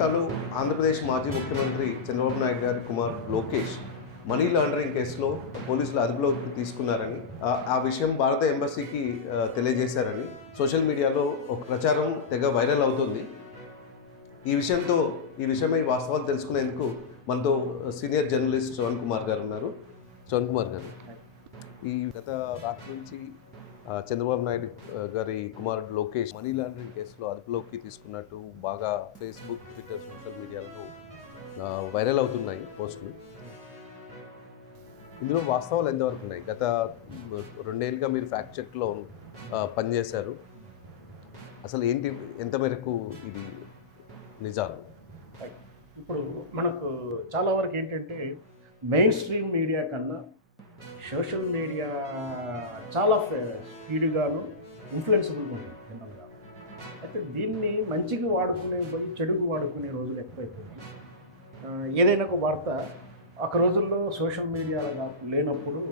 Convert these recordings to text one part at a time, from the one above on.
అమెరికాలో ఆంధ్రప్రదేశ్ మాజీ ముఖ్యమంత్రి చంద్రబాబు నాయుడు గారి కుమారుడు లోకేష్ మనీ లాండరింగ్ కేసులో పోలీసులు అదుపులోకి తీసుకున్నారని, ఆ విషయం భారత ఎంబసీకి తెలియజేశారని సోషల్ మీడియాలో ఒక ప్రచారం తెగ వైరల్ అవుతుంది. ఈ విషయమై వాస్తవాలు తెలుసుకునేందుకు మనతో సీనియర్ జర్నలిస్ట్ శ్రవణ్ కుమార్ గారు ఉన్నారు. శ్రవణ్ కుమార్ గారు, ఈ గత రాత్రి నుంచి చంద్రబాబు నాయుడు గారి కుమారుడు లోకేష్ మనీ లాండరింగ్ కేసులో అదుపులోకి తీసుకున్నట్టు బాగా ఫేస్బుక్, ట్విట్టర్, సోషల్ మీడియాలో వైరల్ అవుతున్నాయి పోస్టులు. ఇందులో వాస్తవాలు ఎంతవరకు ఉన్నాయి? గత 2 ఏళ్ళుగా మీరు ఫ్యాక్ట్ చెక్లో పనిచేశారు. అసలు ఏంటి, ఎంత మేరకు ఇది నిజాలు? ఇప్పుడు మనకు చాలా వరకు ఏంటంటే మెయిన్ స్ట్రీమ్ మీడియా కన్నా సోషల్ మీడియా చాలా స్పీడ్గాను ఇన్ఫ్లుయెన్సబుల్గా ఉంది జనరల్గా. అయితే దీన్ని మంచిగా వాడుకునే పోయి చెడుకు వాడుకునే రోజులు ఎక్కువైపోయినాయి. ఏదైనా ఒక వార్త ఒక రోజుల్లో సోషల్ మీడియాలో లేనప్పుడు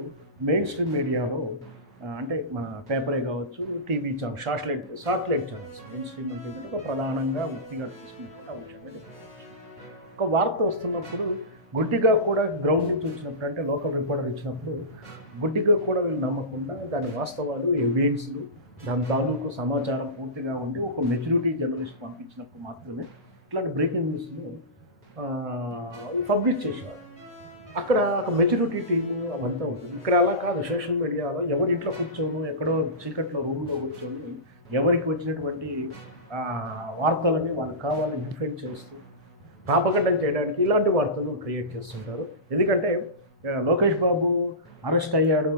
మెయిన్ స్ట్రీమ్ మీడియాలో అంటే మన పేపరే కావచ్చు, TV channel, satellite channels, main stream అంటే ఒక ప్రధానంగా ముఖ్యంగా తీసుకున్నప్పుడు అంశంగా చెప్పుకోవచ్చు. ఒక వార్త వస్తున్నప్పుడు గుడ్డిగా కూడా గ్రౌండ్ నుంచి వచ్చినప్పుడు, అంటే లోకల్ రిపోర్టర్ ఇచ్చినప్పుడు గుడ్డిగా కూడా వీళ్ళు నమ్మకుండా దాని వాస్తవాలు, ఎవిడెన్స్లు, దాని తాలూకు సమాచారం పూర్తిగా ఉండి ఒక మెచ్యూరిటీ జర్నలిస్ట్ పంపించినప్పుడు మాత్రమే ఇట్లాంటి బ్రేకింగ్ న్యూస్ను పబ్లిష్ చేసేవారు. అక్కడ ఒక మెచ్యూరిటీ టీము అవంతా ఉంటుంది. ఇక్కడ అలా కాదు. సోషల్ మీడియాలో ఎవరి ఇంట్లో కూర్చొని, ఎక్కడో చీకట్లో రూమ్లో కూర్చొని ఎవరికి వచ్చినటువంటి వార్తలని వాళ్ళకి కావాలని ఇన్ఫ్లుయెన్స్ చేస్తూ ప్రాపగండం చేయడానికి ఇలాంటి వార్తలు క్రియేట్ చేస్తుంటారు. ఎందుకంటే లోకేష్ బాబు అరెస్ట్ అయ్యాడు,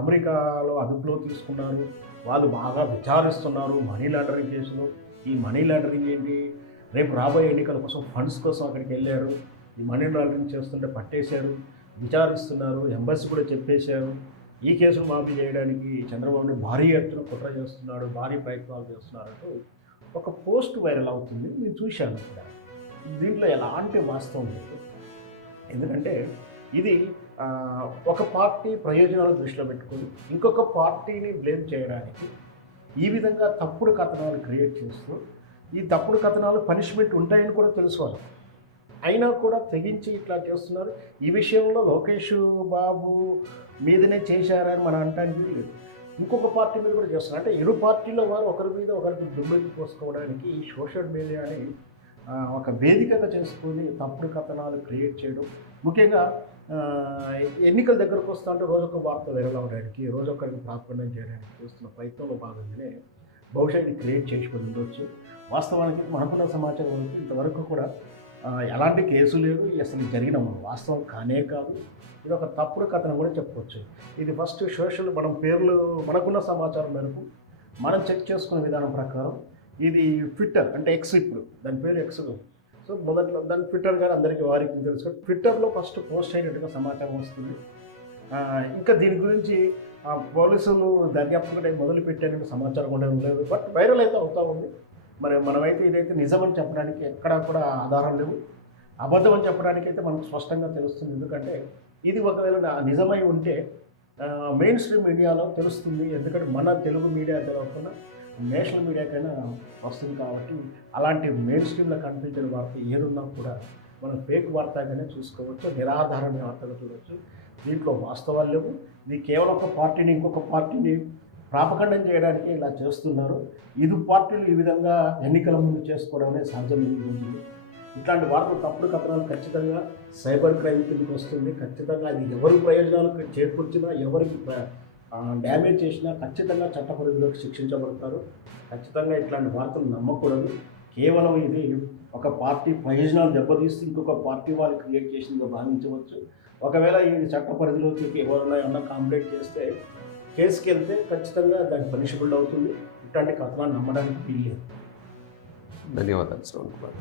అమెరికాలో అదుపులో తీసుకున్నారు, వాళ్ళు బాగా విచారిస్తున్నారు మనీ లాండరింగ్ కేసులో. ఈ మనీ లాండరింగ్ ఏంటి, రేపు రాబోయే ఎన్నికల కోసం ఫండ్స్ కోసం అక్కడికి వెళ్ళారు, ఈ మనీ లాండరింగ్ చేస్తుంటే పట్టేశారు, విచారిస్తున్నారు, ఎంబసీ కూడా చెప్పేశారు, ఈ కేసును మాఫీ చేయడానికి చంద్రబాబుని భారీ ఎత్తున కుట్ర చేస్తున్నాడు, భారీ ప్రయత్నాలు చేస్తున్నారంటూ ఒక పోస్ట్ వైరల్ అవుతుంది. నేను చూశాను. ఇక్కడ దీంట్లో ఎలాంటి వాస్తవం లేదు. ఎందుకంటే ఇది ఒక పార్టీ ప్రయోజనాలు దృష్టిలో పెట్టుకొని ఇంకొక పార్టీని బ్లేమ్ చేయడానికి ఈ విధంగా తప్పుడు కథనాలు క్రియేట్ చేస్తూ, ఈ తప్పుడు కథనాలు పనిష్మెంట్ ఉంటాయని కూడా తెలుసుకోవాలి, అయినా కూడా తెగించి ఇట్లా చేస్తున్నారు. ఈ విషయంలో లోకేష్ బాబు మీదనే చేశారని మనం అనడానికి లేదు, ఇంకొక పార్టీ మీద కూడా చేస్తున్నారు. అంటే ఇరు పార్టీలో వారు ఒకరి మీద ఒకరికి దుమ్మెత్తి పోసుకోవడానికి ఈ సోషల్ మీడియాని ఒక వేదికగా చేసుకొని తప్పుడు కథనాలు క్రియేట్ చేయడం. ముఖ్యంగా ఎన్నికల దగ్గరకు వస్తూ ఉంటే రోజొక వార్త వైరల్ అవ్వడానికి, రోజొకరికి ప్రాపగండం చేయడానికి చేస్తున్న ప్రయత్నంలో భాగంగానే బహుశా ఇది క్రియేట్ చేసి ఉండవచ్చు. వాస్తవానికి మనకున్న సమాచారం ఇంతవరకు కూడా ఎలాంటి కేసు లేదు, అసలు జరిగిన వాస్తవం కానే కాదు. ఇది ఒక తప్పుడు కథనం కూడా చెప్పుకోవచ్చు. ఇది ఫస్ట్ సోషల్ మనం పేర్లు మనకున్న సమాచారం మేరకు మనం చెక్ చేసుకున్న విధానం ప్రకారం ఇది ట్విట్టర్, అంటే ఎక్స్, ఇప్పుడు దాని పేరు ఎక్స్. సో మొదట్లో దాని ట్విట్టర్ గారు అందరికీ వారికి తెలుసు. ట్విట్టర్లో ఫస్ట్ పోస్ట్ అయినట్టుగా సమాచారం వస్తుంది. ఇంకా దీని గురించి పోలీసులు దర్యాప్తు కూడా మొదలు పెట్టారంటే సమాచారం కూడా లేదు, బట్ వైరల్ అయితే అవుతూ ఉంది. మనమైతే ఇదైతే నిజమని చెప్పడానికి ఎక్కడా కూడా ఆధారం లేవు, అబద్ధం అని చెప్పడానికి అయితే మనకు స్పష్టంగా తెలుస్తుంది. ఎందుకంటే ఇది ఒకవేళ నిజమై ఉంటే మెయిన్ స్ట్రీమ్ మీడియాలో తెలుస్తుంది. ఎందుకంటే మన తెలుగు మీడియా తెలవకుండా నేషనల్ మీడియాకైనా వస్తుంది. కాబట్టి అలాంటి మెయిన్ స్ట్రీమ్లో కనిపించిన వార్త ఏదున్నా కూడా మనం ఫేక్ వార్తగానే చూసుకోవచ్చు, నిరాధారణ వార్తగా చూడవచ్చు. దీంట్లో వాస్తవాలు లేవు. ఇది కేవలం ఒక పార్టీని ఇంకొక పార్టీని ప్రాపగండం చేయడానికి ఇలా చేస్తున్నారు. ఇది పార్టీలు ఈ విధంగా ఎన్నికల ముందు చేసుకోవడం అనేది సహజమైన రోజులు. ఇట్లాంటి వార్తలు, తప్పుడు కథనాలు ఖచ్చితంగా సైబర్ క్రైమ్ కిందకి వస్తుంది. ఖచ్చితంగా అది ఎవరి ప్రయోజనాలకు చేకూర్చినా, ఎవరికి డ్యామేజ్ చేసినా ఖచ్చితంగా చట్ట పరిధిలోకి శిక్షించబడతారు. ఖచ్చితంగా ఇట్లాంటి వార్తలు నమ్మకూడదు. కేవలం ఇది ఒక పార్టీ ప్రయోజనాలు దెబ్బతీస్తూ ఇంకొక పార్టీ వాళ్ళు క్రియేట్ చేసిందిగా భావించవచ్చు. ఒకవేళ ఈ చట్ట పరిధిలోకి ఎవరైనా ఏమన్నా కంప్లైంట్ చేస్తే, కేసుకి వెళ్తే ఖచ్చితంగా దానికి పనిషబుల్ అవుతుంది. ఇట్లాంటి కథనాలు నమ్మడానికి వీల్లేదు. ధన్యవాదాలు శ్రవణ్ కుమార్.